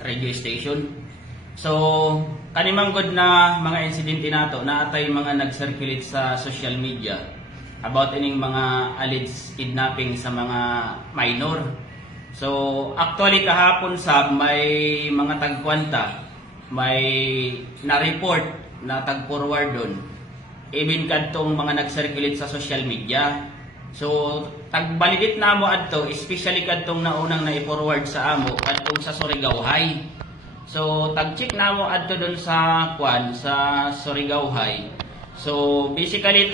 radio station. So, kanimang good na mga insidente nato na atay mga nag-circulate sa social media about ining mga alleged kidnapping sa mga minor. So, actually kahapon sa may mga tagkwanta, may na-report na tag-forward doon. Even kadtong mga nag-circulate sa social media. So, tagbalidit na mo adto, especially kadtong naunang na-forward sa amo, kadtong sa Surigao High. So, tag-check na mo adto doon sa sa Surigao High. So, basically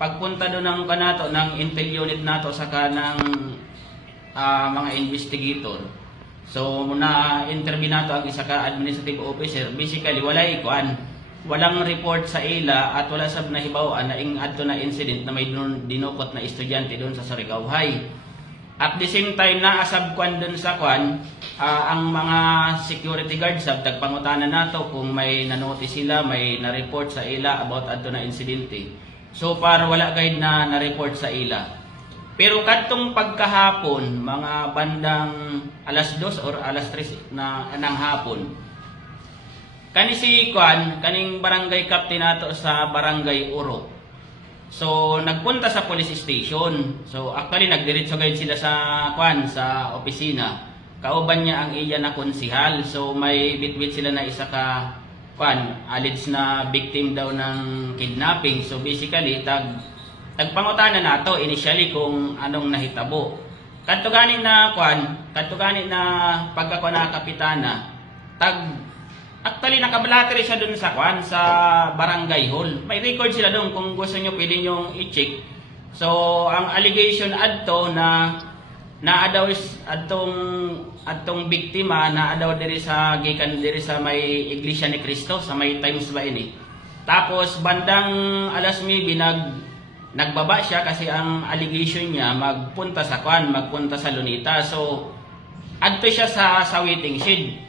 pagpunta doon ng kanato ng intel unit nato sa kanang mga investigator. So, muna interview nato ang isa ka administrative officer. Basically, walang report sa ila at wala sab nahibawaan na adto na incident na may dinukot na estudyante doon sa Surigao High. At the same time naasab doon sa ang mga security guards sab tagpangutanan nato kung may nanotice sila, may na-report sa ila about adto na insidente. So far wala guide na na-report sa ila. Pero kadtong pagkahapon, mga bandang alas 2 or alas 3 na ng hapon, kaning barangay captain nato sa barangay Uro. So nagpunta sa police station. So actually nagdiretso guide sila sa sa opisina. Kauban niya ang iya na konsihal. So may bitbit sila na isa ka alleged na victim daw ng kidnapping. So basically tagpangutana nato initially kung anong nahitabo. Kadto ganin na pagka na kapitana actually nakablattery siya dun sa sa barangay hall. May record sila doon kung gusto niyo pwede niyo i-check. So ang allegation adto na naadaw adtong biktima naadaw diri sa gikan diri sa may Iglesia ni Cristo sa may Times ba ini. Tapos bandang alas 9 nagbaba siya kasi ang allegation niya magpunta sa Lunita. So adto siya sa waiting shed.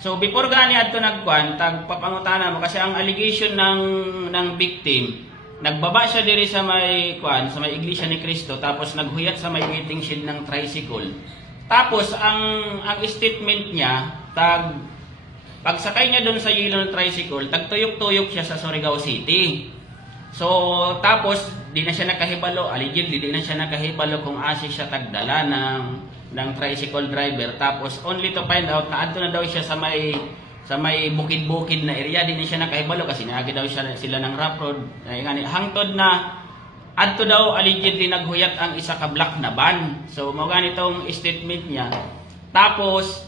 So before gani adto tagpapangutana mo kasi ang allegation ng victim, nagbaba siya diri sa may sa may Iglesia ni Cristo tapos naghuyat sa may waiting shed ng tricycle. Tapos ang statement niya pagsakay niya doon sa yellow tricycle, tagtuyok-tuyok siya sa Surigao City. So tapos di na siya nakahibalo, allegedly di na siya nakahibalo kung asa siya tagdala ng tricycle driver. Tapos only to find out na adto na daw siya sa may bukid-bukid na area, di na siya nakahibalo kasi naagi daw sila ng rough road. Hangtod na adto daw allegedly naghuyat ang isa ka black na van. So mao ganitong statement niya. Tapos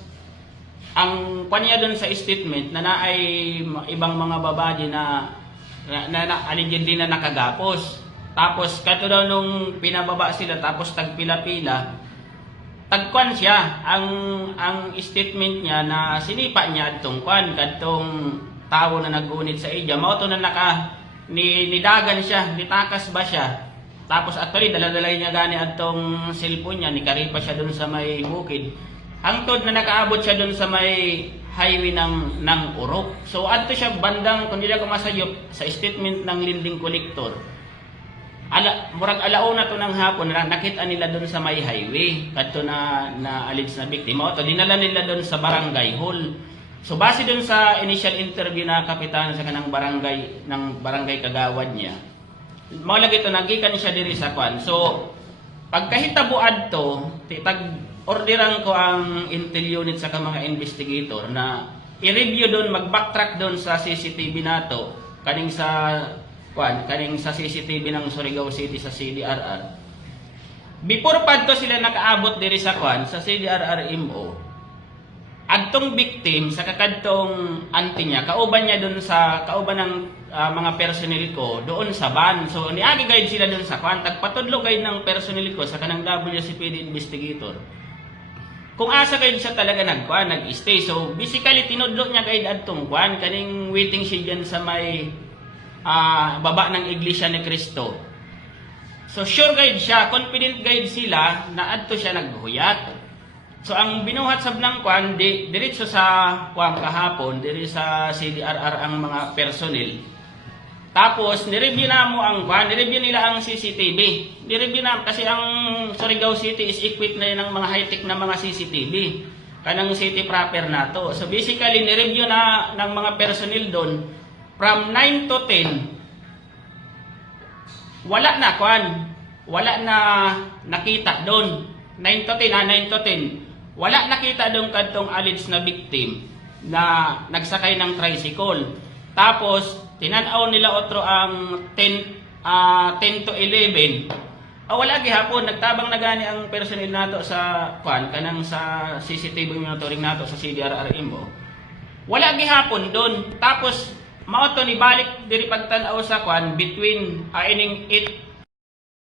ang panya doon sa statement na naay ibang mga babae na allegedly na nakagapos. Tapos kato daw nung pinababa sila tapos tagpila-pila, siya ang statement niya na sinipa niya adtong kadtong tawo na nagunit sa iya. Mao to na nidagan siya, nitakas ba siya. Tapos actually dala-dala niya gani adtong cellphone niya, nikaripa siya doon sa may bukid. Hangtod na nakaabot siya doon sa may highway ng Urok. So adto siya bandang kung dili ko masayop sa statement ng lending collector. Murag alauna to ng hapon nakita nila doon sa may highway kadto na alleged na biktima. To dinala nila doon sa barangay hall. So base doon sa initial interview na kapitan sa kanang barangay kagawad niya, mao lagi to nagikan siya diri sa So pagkahitabo adto orderan ko ang intel unit sa mga investigator na i-review doon, mag-backtrack doon sa CCTV nato kaning sa CCTV ng Surigao City sa CDRR. Before padto sila nakaabot diri sa sa CDRR MO, adtong victim sa kakadtong auntie niya, kauban niya doon kauban ng mga personnel ko doon sa van. So niagi guide sila doon sa tagpatudlo guide ng personnel ko sa kanang WCPD investigator. Kung asa guide siya talaga nag-stay. So basically tinudlo niya guide adtong kaning waiting shed diyan sa may baba ng Iglesia ni Cristo. So sure guide siya, confident guide sila na adto siya naghuyat. So ang binuhat sab ng diretso sa kahapon diri sa CDRR ang mga personnel. Tapos nireview nila ang CCTV. Nireview na kasi ang Surigao City is equipped na ng mga high-tech na mga CCTV. kanang city proper nato. So basically ni-review na ng mga personnel doon from 9 to 10. Wala na nakita doon. 9 to 10. Wala nakita doon kadtong alleged na victim na nagsakay ng tricycle. Tapos tinan-aw nila otro ang 10 to 11. Wala gihapon nagtabang na gani ang personnel nato sa kanang sa CCTV monitoring nato sa CDRRMO. Wala gihapon doon. Tapos mao to ni balik diri pagtan-aw sa between ining 8